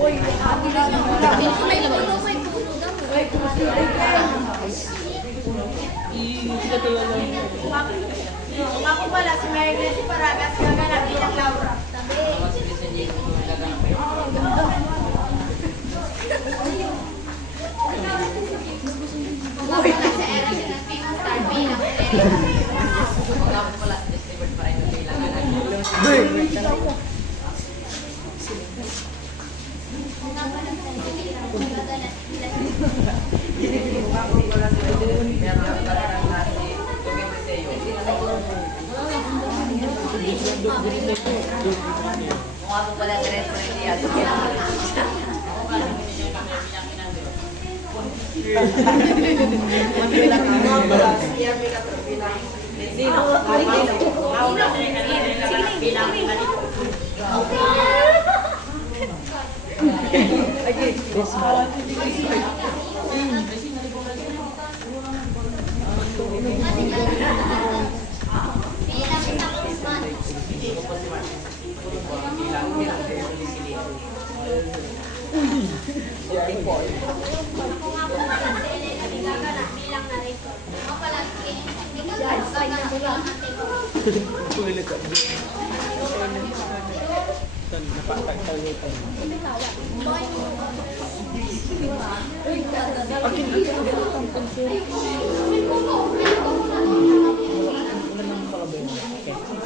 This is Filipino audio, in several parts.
Uy, akin na lang. May puno daw. Kung ako pala, si Mary Gracie Paragas, gaganap bilang Laura. Uy, kasi era siya ng famous star bilang. Kung ako pala, distributed pa rin ng bilang. Kung ako pala diretso rin niya.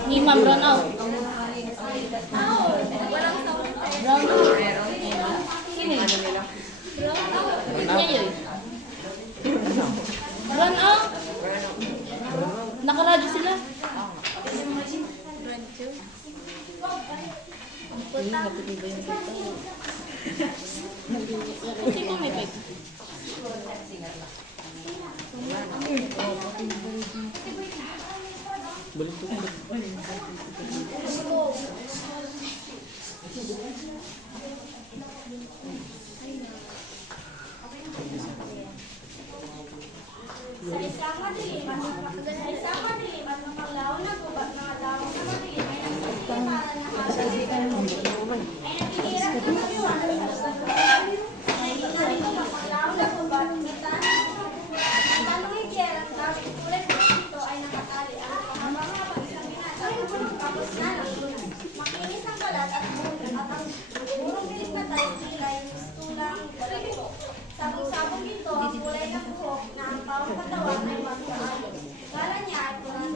Ni Ma'am Brown out. Brown out. Sino yun? Niya yun. Brown out. Nakaradyo sila. Sino may bag? Sabong-sabong ito ang kulay ng buhok na ang pawang katawan ay magkaayos. Kala niya ay pulang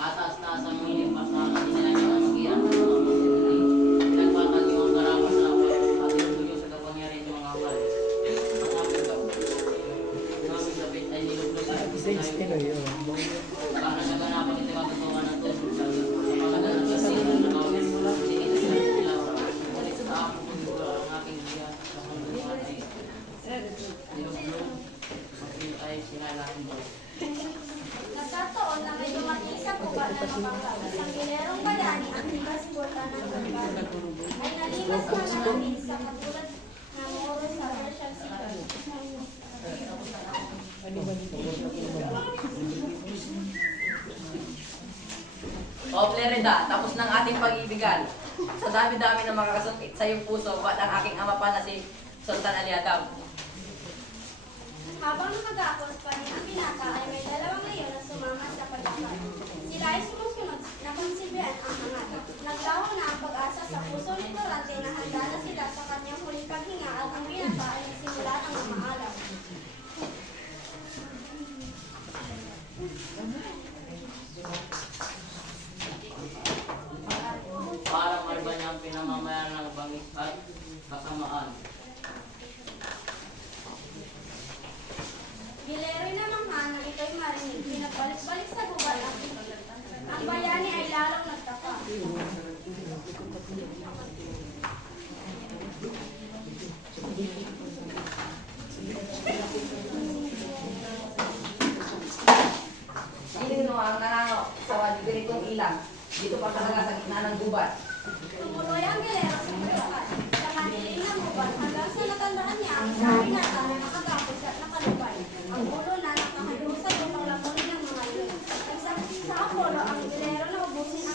Kataas-taas ang hiling pasana, sinilagyan ng mag-iang pinagpatag yung mga karapas na at inutuyo sa kapangyarihan yung mga kapal. Ang aming daw, yung aming kapit ay nilublog ay para naganapan ito katotohanan ng tusok sa pangalanan ng kasino na kawin sinita sa Laura. Ulit sa ako kung dito ang aking biya sa mundo ay nilublog ay sinalaking daw. Nagkataon na may dumating sa kuba na mabangga. Ang ginerong badani ang tigas-bota ng barbar. Ay nalimas na namin sa katulad na moro sa Persian Sea. O, Plerida, tapos ng ating pag-ibigan. Sa dami-dami ng makakasakit sa iyong puso, ba't ang aking ama pa na si Sultan Aliadab? Habang nakagapos pa rin ang binata ay may dalawang leyon na sumama sa paglakad. Sila ay sumusunod na konsibihan ang hangat. Naglaho na ang pag-asa sa puso ni Torante na handa na sila sa kanyang huling paghinga at ang binata ay nagsimula ang mamaalam. Para marba niya ang pinamamayan ng bangis at kasamaan. Gileroy na mangha na ito'y marinig, pinabalik-balik sa gubat ang bayani ay lalong nagtaka. Sino ang nanano sa ganitong ilang? Dito pa talaga sa gitna ng gubat. Tumuloy ang gilero sa pagkakat. Sa kaniling ng gubat hanggang sa natandaan niya ang isang binata na nakagapos at nakalubay. Ang ulo na nakahalong sa lumang lamuni ng mga yun. Sa Apollo, ang gilero na ubusin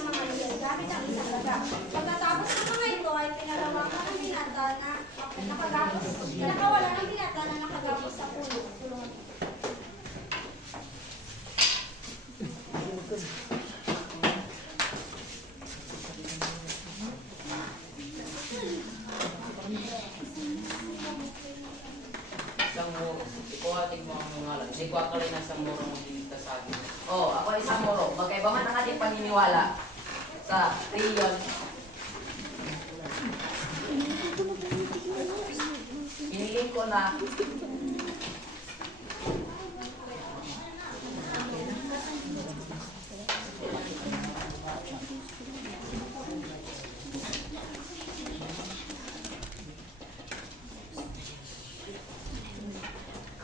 sumabit ang isang daga. Pagkatapos ng mga ito ay pinalawakan ng binata na nakagapos, pinakawala ng binata na nakagapos sa puno. Isang muro. Ikuhatin mo ang ngalan. Hindi ko ako rin nasa muro mong diligtas sa akin. Oh, ako ay isang moro. Magkaiba man ang ating paniniwala sa riyon. Piniling ko na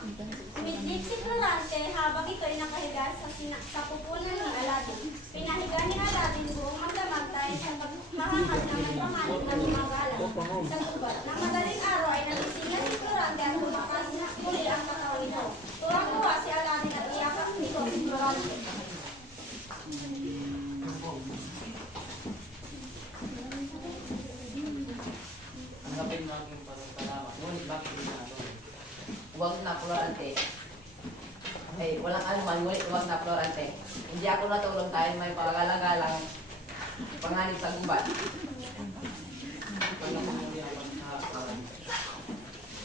Sumitlit si Florante habang ito'y nakahiga sa pupunan ni Aladin. Pinahiga ni Aladin buong magdamag dahil sa pagmahangad na may pangalan na gumagala sa gubat. Nang madaling araw ay nagising si Florante at lumakas na muli ang katawan nito. Tuwang-tuwa si Aladin at iyakap nito si Florante. Tanggapin mo aking pasasalamat. Ngunit bakit hindi na ito? huwag na Florante. Ay, walang anuman, ngunit huwag na Florante. Hindi ako natulong dahil may pagagalang panganib sa gubat. Ikaw na pumuli ang pagkakaroon.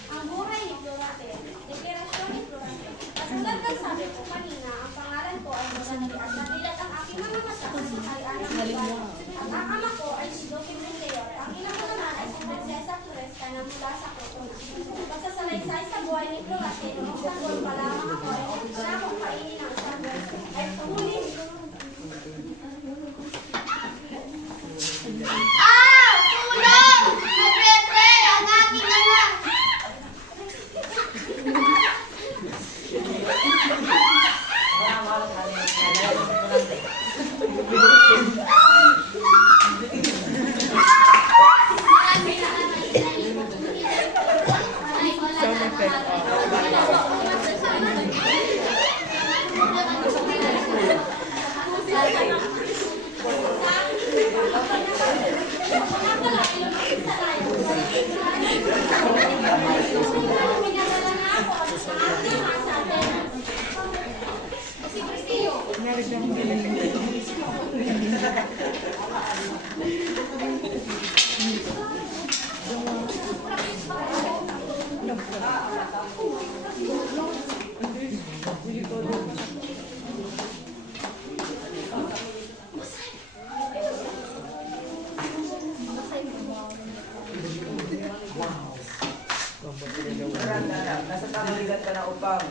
Ang buhay ni Florante, deklarasyon ni Florante. Katulad ng sabi ko kanina, ang pangalan ko ay Florante at nabilat ang aking mga mata sa kaharian ng bayan. At ang ama ko ay si Duque Monteor. Ang ina ko naman ay si Prinsesa Floresca na mula sa Corona. Pagsasalaysay sa buhay ni Florante, noong sanggol pa lamang ako ay siya akong kainin ng isang beso. Ay tumuli Mga mahal sa ating Florante. Nasa tamaligan ka na upang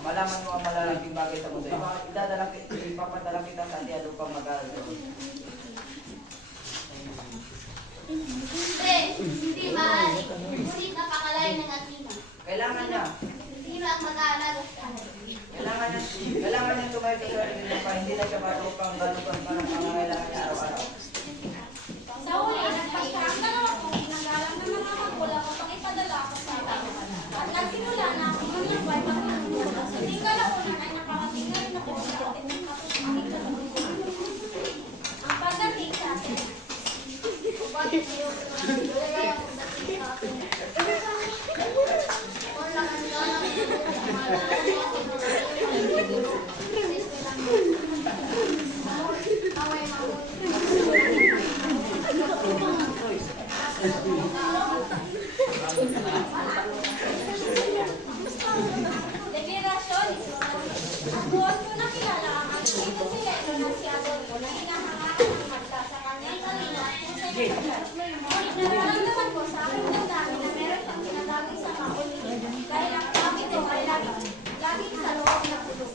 malaman mo ang malalaking bagay sa mundo. Ipapadala kita sa Diyan upang mag-aaral doon. Hindi maaari. Ngunit napakalayo ng Athena. Kailangan niya. Sino ang mag-aalaga sa akin? Kailangan niya tumating sa rin pa hindi na siya bata upang gano'n pa ng pangangailangan niya araw-araw. sa huli, nagpagkaang dalawa kong ginagalang ng mga magulang upang ipadala ako sa akin. At nagsimula na ako ng lubay magtutulog. Sa tingkalauna ay nakarating na rin ako sa atin ng aking katulungan. Ang pagdating sa atin, Bakit niyo? Wala akong dating sa akin. Wala kang galang sa deklarasyon ni Florante. Ang buwan ko nakilala ang aking ito si Leno na si Adolfo na hinahangakan ng magda sa kanyang kanina at pusay na pagkat. Ngunit nararamdaman ko sa aking damdamin na meron pang kinadagay sa kaulin dahil ang bakit ito ay laging sa loob ng ulo.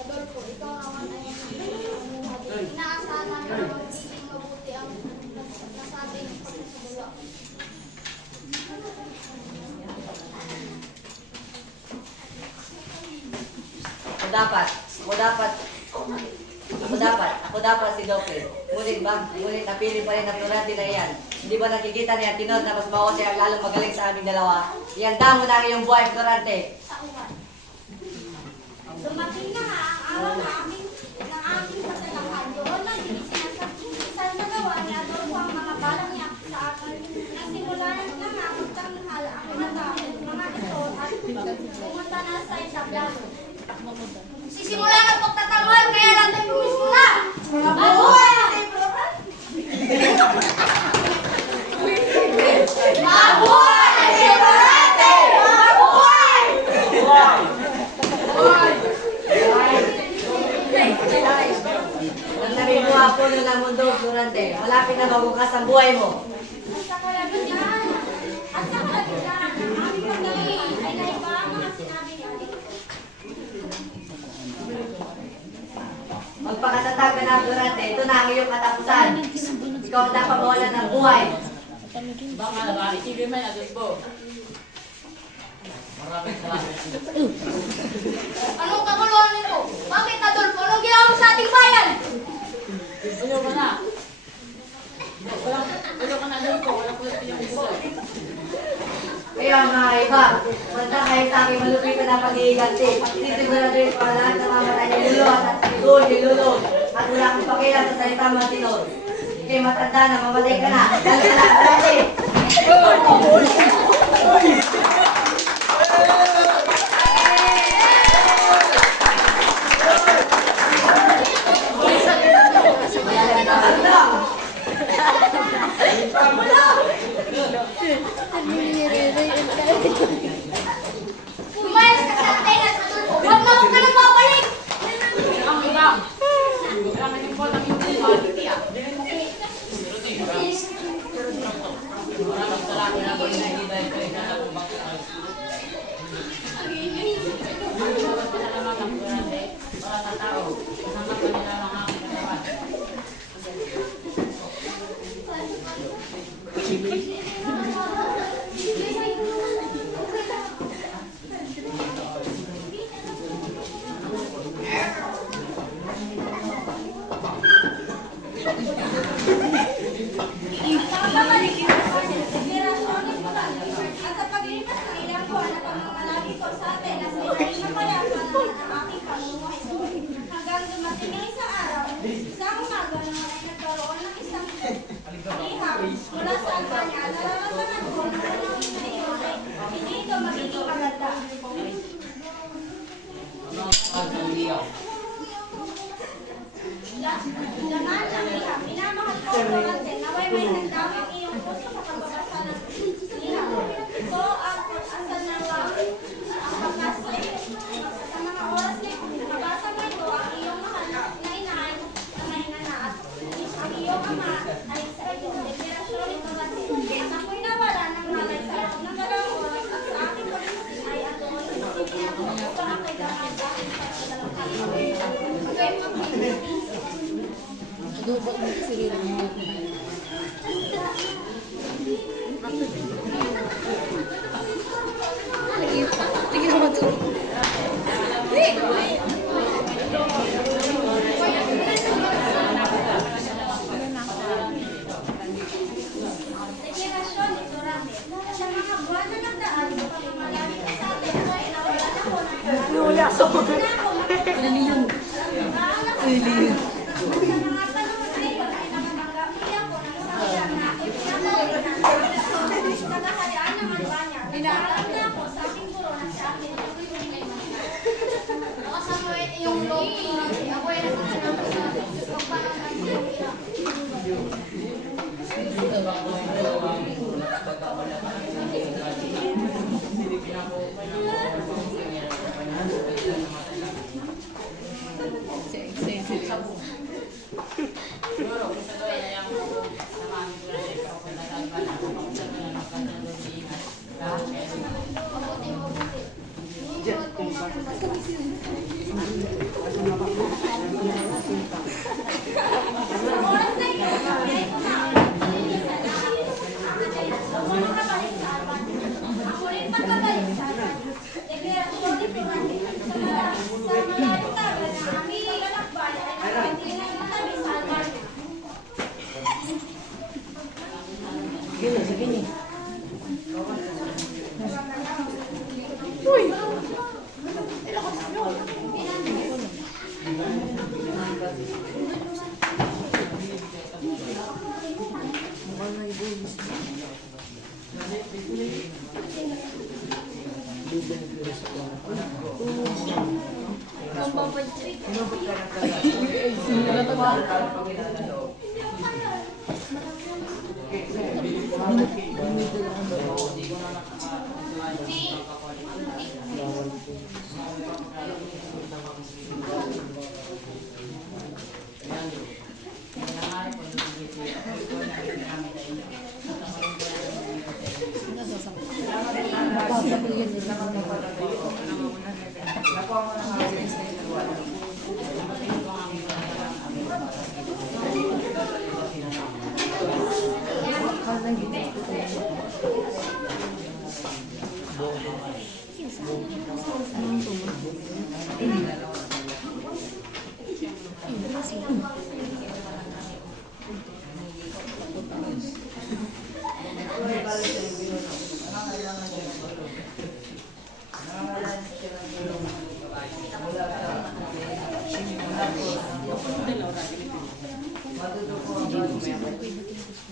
Adolfo, ikaw naman ay Ako dapat si Dope. Ngunit napili pa rin ang Florante na iyan. Hindi ba nakikita niya tinod na mas mahusay ang lalong magaling sa aming dalawa? Ihanda mo na ang iyong buhay, Florante. Dumating na nga ang araw na aming pagsasakal. Doon na sinasabihan sa gawa ni Adolfo ang mga balang niya sa akin. Nagsimula na nga magtanghal ang mga ito at pumunta na sa entablado. Sisimula ng pagtatanghal, kaya lang tayo pumisimula. Mabuhay ang Florante! Mabuhay ang Florante! Mabuhay! Nang nabibuha po nyo ng mundo, Florante, malapit na mabukas ang buhay mo. At sa kalagitnaan ng aming pagdalingin ay naiba ang mga sinabi ni Adolfo. Magpakatatag ka na, Florante. Ito na ang iyong katapusan. Ikaw ang dapat mawalan ng buhay. Baka na ba? Isipin mo na doon po. Maraming salamat. Anong kaguluhan nito? Bakit, Adolfo? Anong ginawa mo sa ating bayan? Ulo ka na. Ulo ka na doon po. Wala ko yung iso. Kaya mga iba, manda kayo sa aking malupitan na pag-iiganti. Sinisigurado yung pangalan na mamatay ni Lulu at ni Lulu. At wala akong pakialam sa salita mga tinod. Ika'y matanda na, mamatay ka na. Dahil ka na, Florante! Lumayas ka sa atin, Adolfo! Huwag na huwag ka nang babalik! Ang ibang. Kailangan yung botang yung buhay. Maraming salamat na po na hindi dahil kayo na kung bakit ay salamat ang Florante para sa tao. Kasama ko nila ang aking katawan. At sa paglipas ng ilang buwan at ang mga lagi ko sa atin na sa ilalim ng payapan ng aking pamumuhay doon. Hanggang dumating ang isang araw, isang umaga naman ay nagkaroon ng isang liham mula sa Albania. Nararamdaman ko na panahon na iyon ay hindi ito magiging maganda. Laman ng liham, minamahal ko ang Florante, naway may nagdamang iyong puso sa pagbabasa ng liham. Ito ang pag-asal ng ang pagkasay sa mga oras na mabasa mo ito ang iyong mahal na inaan na mainana at ang iyong ama ay sa iyong deklarasyon ni Florante. At ako'y nawala ng malay sa loob ng 2 oras at sa aking pag-isip ay adoon upang ako'y dapat dahil sa deklarasyon ni Florante. Sa mga buwan na nagdaan, kapag malami ka sa atin, ay nawalan ako ng wala sa mga Sa mga panahon na iyon ay nakatanggapin ako ng isang ilan na ipinapawin na sa kahayaan ng Albania. Nagpaalam na ako sa aking guro na sa akin. Nakasama yung loob ko. Ako ay nagsasabi sa pagpanang Siguro, gusto ko yan yung samahan ko lang ito. Pagkasal pa na. Pagkasal pa na. Pagkasal pa Sa oras na iyon, kami ay kumain. Nililisan na aking ako nakabalik sa Albania. Ang huling pagbabalik sa Albania. Deklarasyon ni Florante sa malalim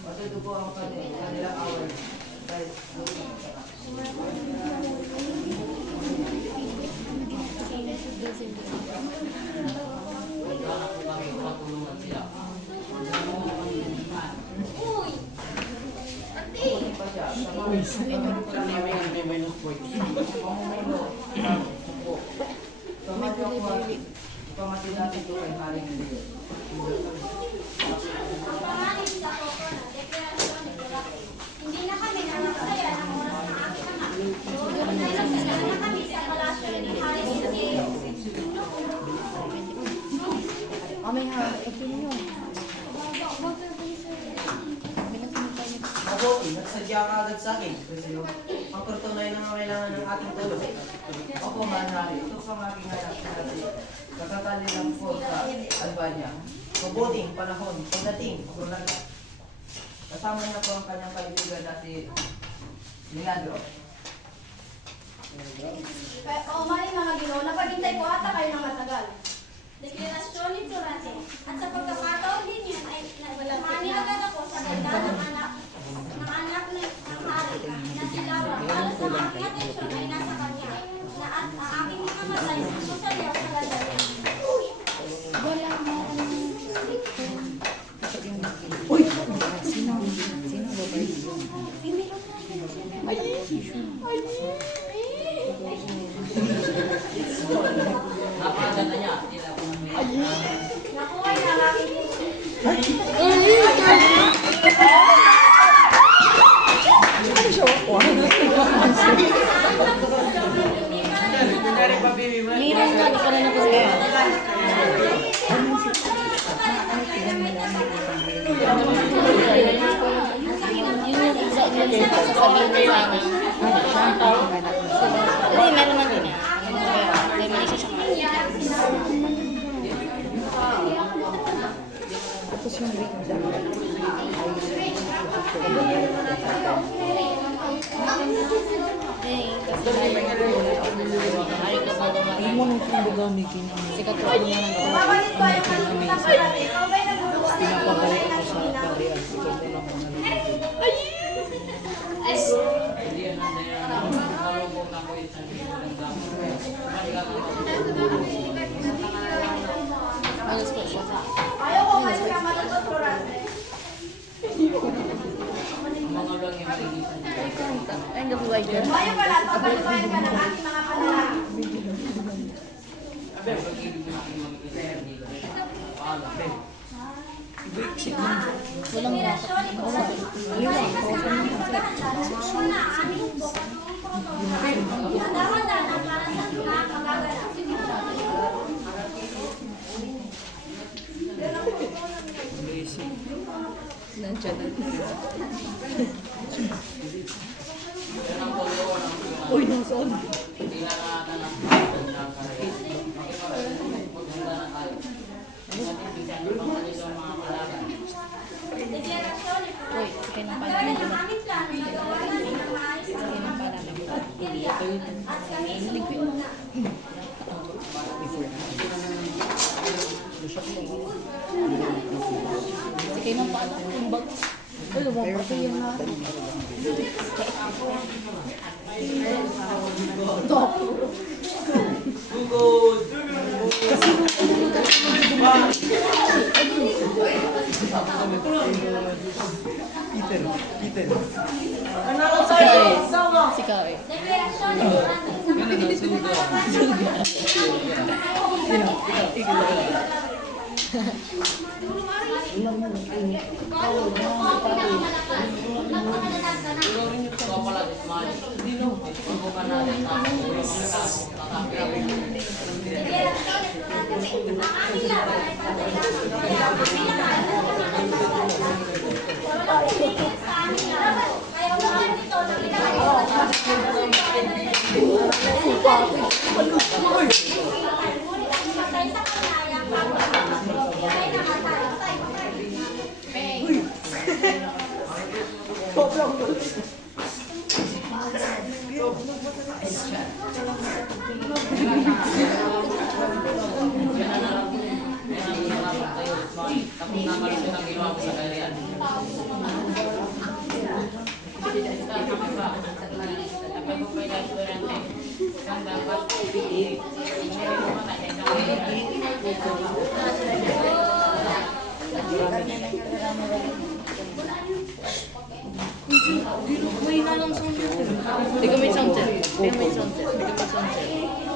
Matutupo ang kanilang awal. Pamati natin ito kay Haring Leo. Ang pangalan sa Coconut, deklarasyon ni Duraki. Hindi na kami nanagsaya ng oras ng aking anak. Nagdala na kami sa palasyo ni Hari Siskeo. Mabuti, nagsadya ka agad sa akin. Ang pertunay na kailangan ng ating tulong. Ako man, Hari, ito ang aking anak natin. Katatali lang po sa Albania. Mabuting panahon, pagdating, kasama niya po ang kanyang kaibigan na si Leandro. O mali mga Ginoo, napaghintay ko ata kayo ng matagal. Deklarasyon ni Durante. At sa pagkakataon din yun ay nagmani agad ako sa ganda ng anak ng hari na si Laura. Para sa aking atensyon ay nasa kanya na at ang aking mga mata ay susalyaw sa ganda niya. Napaganda niya. Nakuha na ang aking puso. Miras na, di pa rin ako sa'yo. Yun yung isa yun sa sasabihin ni Sana. Hindi, meron na din eh. May mali siya sa mga. Sikat ko ano na lang. Babalik ko yung kanina sa Durante. Ikaw ba'y nagduduwa sa Pinapabalik Durante ko na sa hindi kariyan. Ikaw mo lang ang nalilito. Hindi yan ang malubog ako isang Alas ko siya. Ayaw ko kasi ka malungkot, Durante. mga lang yung magigisan. Ay, nabuhay ka. Ayaw pala, pagkalibayan ka ng aking mga panalangin. Abe, pag-ibig mo aking mag-isa, hindi ka. Paalam. Walang Deklarasyon ni Durante. Maliban sa aming paghahanda, nakuha na ang aming hukbo at mga protokolo. Handa-handa na para sa mga magaganap. Uy, nasaan? Sige man pala, kumbag. Ay, lumang pati yung natin. Sikaw eh. Deklarasyon ng Ito pala, Ismail. Subukan natin Tapos nakalipin ang ginawa mo sa kariyan. Hindi ko may sound check. Hindi ko may sound check. Hindi ko may sound check.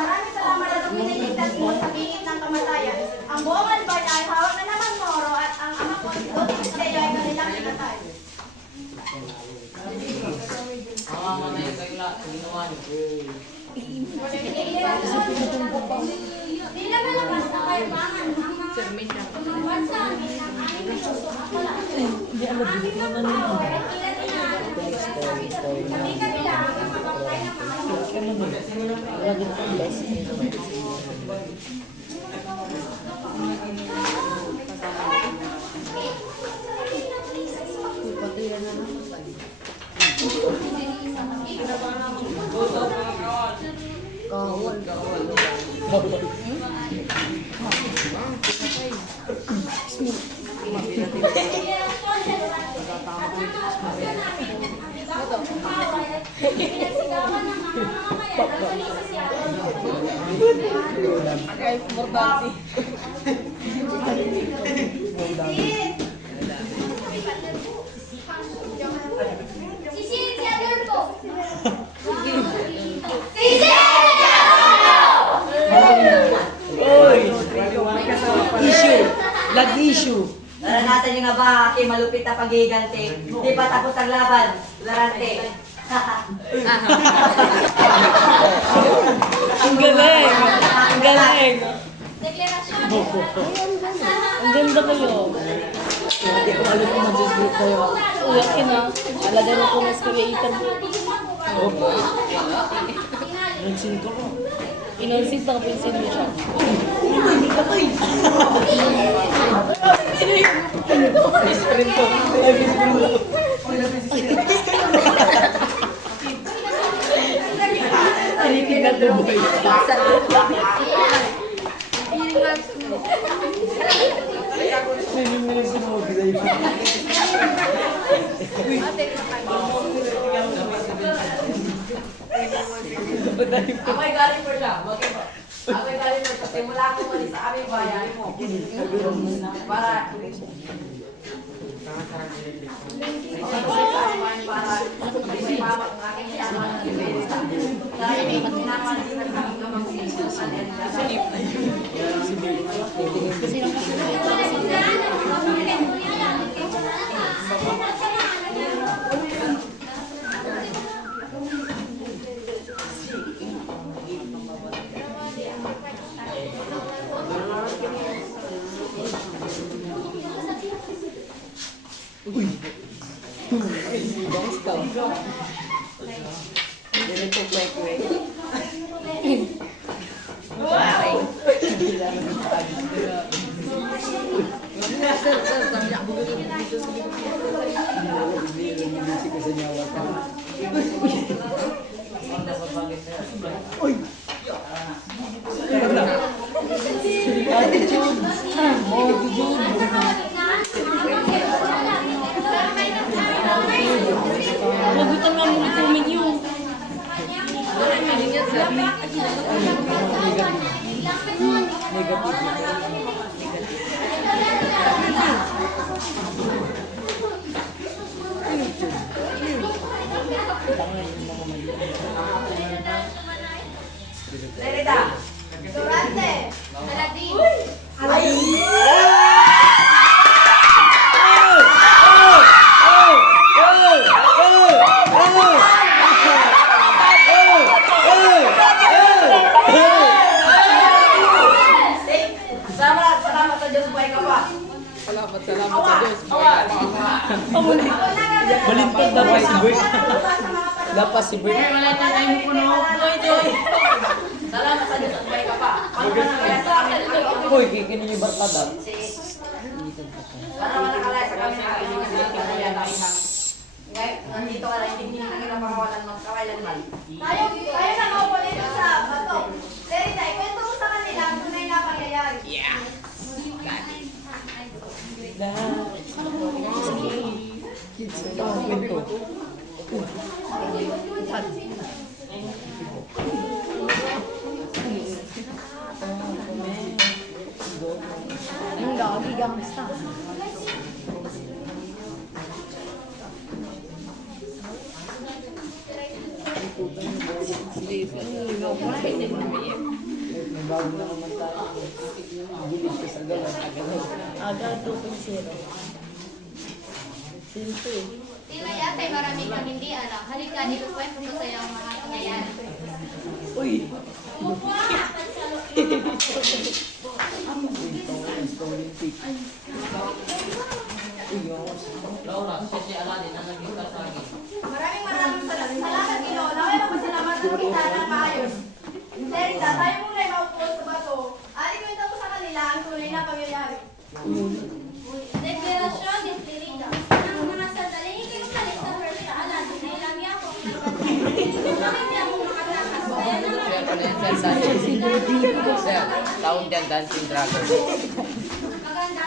Maraming salamat na piniligtas mo sa bingit ng kamatayan. Ang buong albay ay hawak na naman moro at ang ama ko si Dotis kayo ay kanilang pinatay. Mamamatay kayo lahat. Ginawa niyo. Di naman labas na kayabangan ang mga bansa amin ng aming puso at wala. Ang aming magpapawa ay tila-tinahan ng kami-kabila ang mabangkay ng mga Lag-issue. Naranasan niyo nga ba aking malupit na paghihiganti? Di pa tapos ang laban, Durante. Ang galing! Ang galing! Deklarasyon. Ang ganda kayo. Hindi ko alam kung mag-group kayo. Uyak na. Alaga na po mas creator. Nagsin ko ko. Inonsit na kapinsin mo siya. Screen ko. Live screen ko. Alipin na Dubai. Minimisin mo. Gilay pa. Ako'y galing po siya. Ako'y galing po siya. Simula ako umalis sa aming bayan mo. Para para may mama ang aking kasama ng depensa. Dahil pinamalitan kami ng mga Bangs ka. Hindi po kwek-kwek. Nagutan nga mo comment yung. Lerida. Durante. Aladdin. Salamat sa Diyos, buhay ka pa. Salamat sa Diyos. Balintad dapat si Boy. Dapat si Boy. Wala na tayo mo puno. Salamat sa Diyos, buhay ka pa. Paano ka nakalaya sa amin? Hoy, kikinin yung barkada. Para manakalaya sa kami ng kaibigan natin, kaya tayo ng ngayon, nandito ka lang, hindi na kita pakawalan ng kawailanman. Tayo na maupo dito sa bato. Lerida, ikwento mo sa kanila ang tunay na pangyayari. Kids, ito ang kwento. Ang lagi gangsta. May bago na naman tayo. Gilid ka sa galan. Aga 2.0. Silto eh. Tila yata ay marami kang hindi alam. Halika, ikukwento ko sa iyo ang mga pangyayari. Uy! Umupo na. Stolen pic. Uy, Laura, si Aladdin ang naging kasagi. Maraming salamat, Ginoo. Naway magpasalamat ng kita ng maayos. Lerida, tayo muna ay maupo sa bato. Ikwento mo sa kanila ang tunay na pangyayari. Deklarasyon ni Lerida. Ang mga sandali, hindi ko kalit sa Persia, Aladdin, ay lagi ako ang nagpapalala. Hindi ako makatakas. Kaya naman, Tawag dyan, Dancing Dragon. maganda.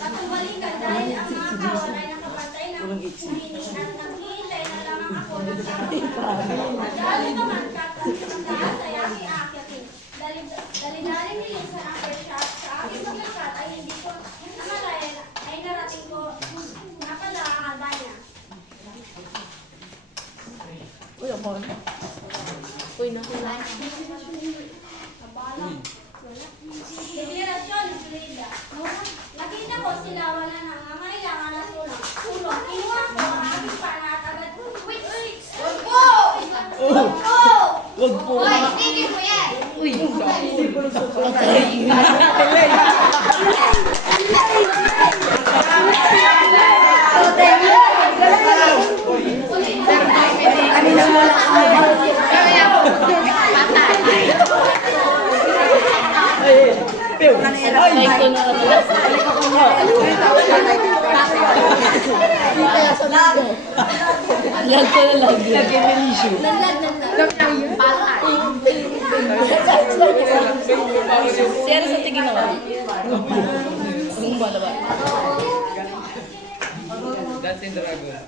Katubalikan dahil ang mga tao ay nakapantay ng umiinis at naghihintay na lamang ako ng dahil ito man katandaan sa aking aakyatin. Dali-dali nilisan ang Persia at sa aking paglakat ay hindi ko namalaya ay narating ko na pala ang Albania. Uy, ako na. Uy, nakula. Deklarasyon ni Frida. Nakita ko sila wala nang nangangailangan ng tulong. Kinuha ko ang aking pana at agad, wait, Wag po. Hoy, tigil mo yan! Ay, ito na naman. Lag ko na lag. Siya sa tingin naman. Kung bala ba? Dance and Dragon.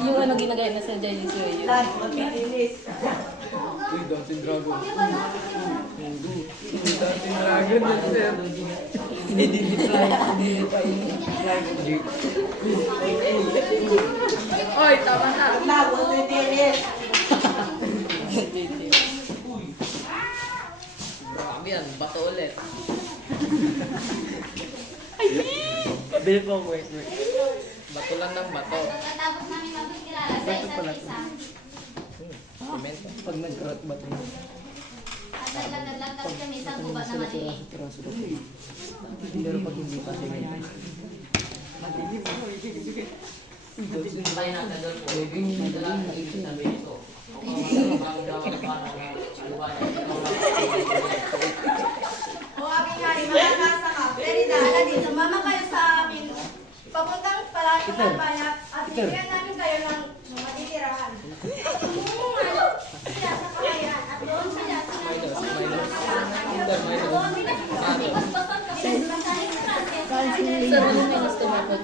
Yung ano ginagaya na sa Jenny Suyo. Last, magpipinis. Uy, Dance and Dragon. Dance and Dragon yun, sir. Oy, tama na. Last, magpipinis. Grabe yan, bato ulit. Bili po ako, wait. Bato lang ng bato. Pagkatapos namin magkilala sa isa't isa, Cemento. Pag nag-rot ba ito? at naglagad kami sa gubat na maliit. Pero pag hindi pa sila. Tayo natin doon po. Ito lang ang ibig sabihin ito. O aking hari, makakasa ka. Perida, Aladin, sumama kayo sa amin. Papuntang palayo ng bayan at bigyan namin kayo ng matitirahan. Tumungan sila sa kahayan at doon sila Sa room may gusto mo po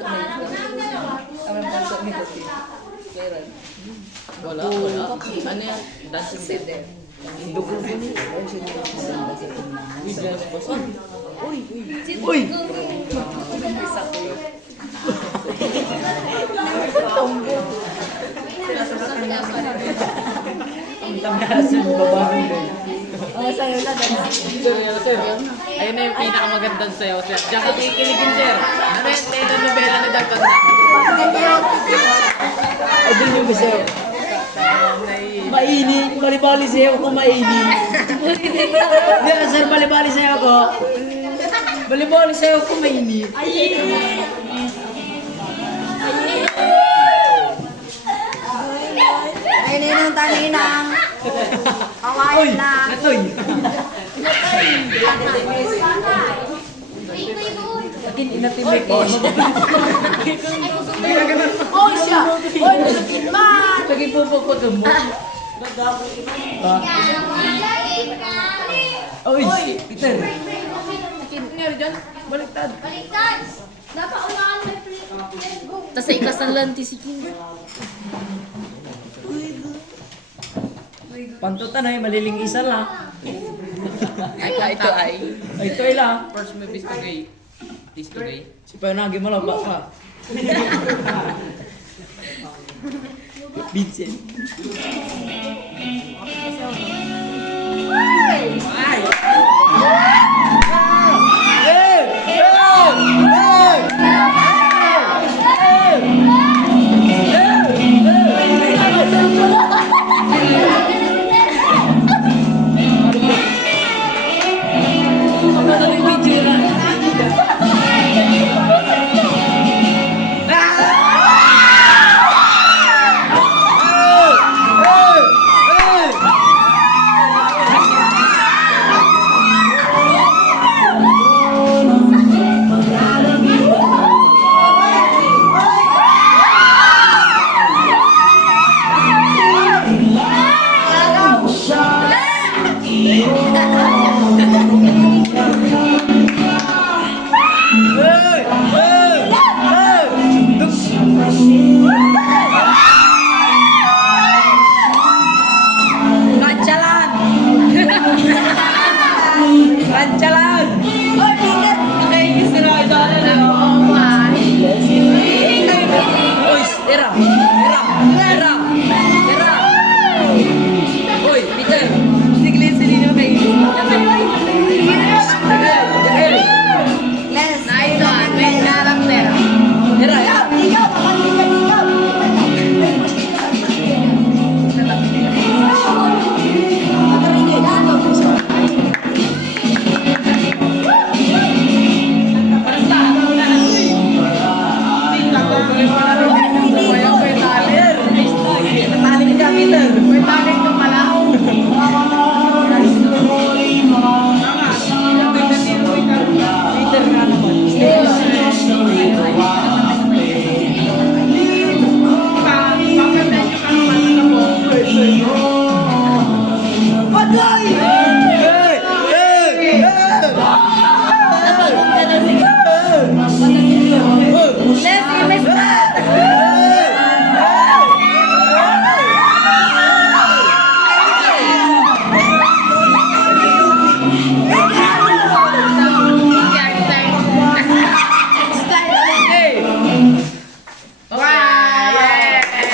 Wala, wala. Ano yan? Dancing Dead. Uy, dance pa siya. Uy! Ang tamasin, babagong din. Seryoso, sir. Ayun na yung pinakamagandang sayaw, sir. Diyan ka kikiligin, sir. Ano yung telenovela na dapat na? Ay, din yung gusto. Mainit. Bali-bali sa'yo ko mainit. Hindi, sir, bali-bali sa'yo ko. Bali-bali sa'yo ko mainit. Ay, ninong taninang. Kawain lang. Natoy. Akin inatimik ko. Oh, siya! Oy, malupit man! Lagi pupukot mo. Oy, Peter. Nangyari dyan? Baliktad. Baliktad! Napaunahan mo yung let's go! Tapos sa ikasalanti si King. Pantutan ay maliling isa lang. Ito ay Ay, ito ay lang. first movies today. This today. Si Panagi mo lang pa. Vincent.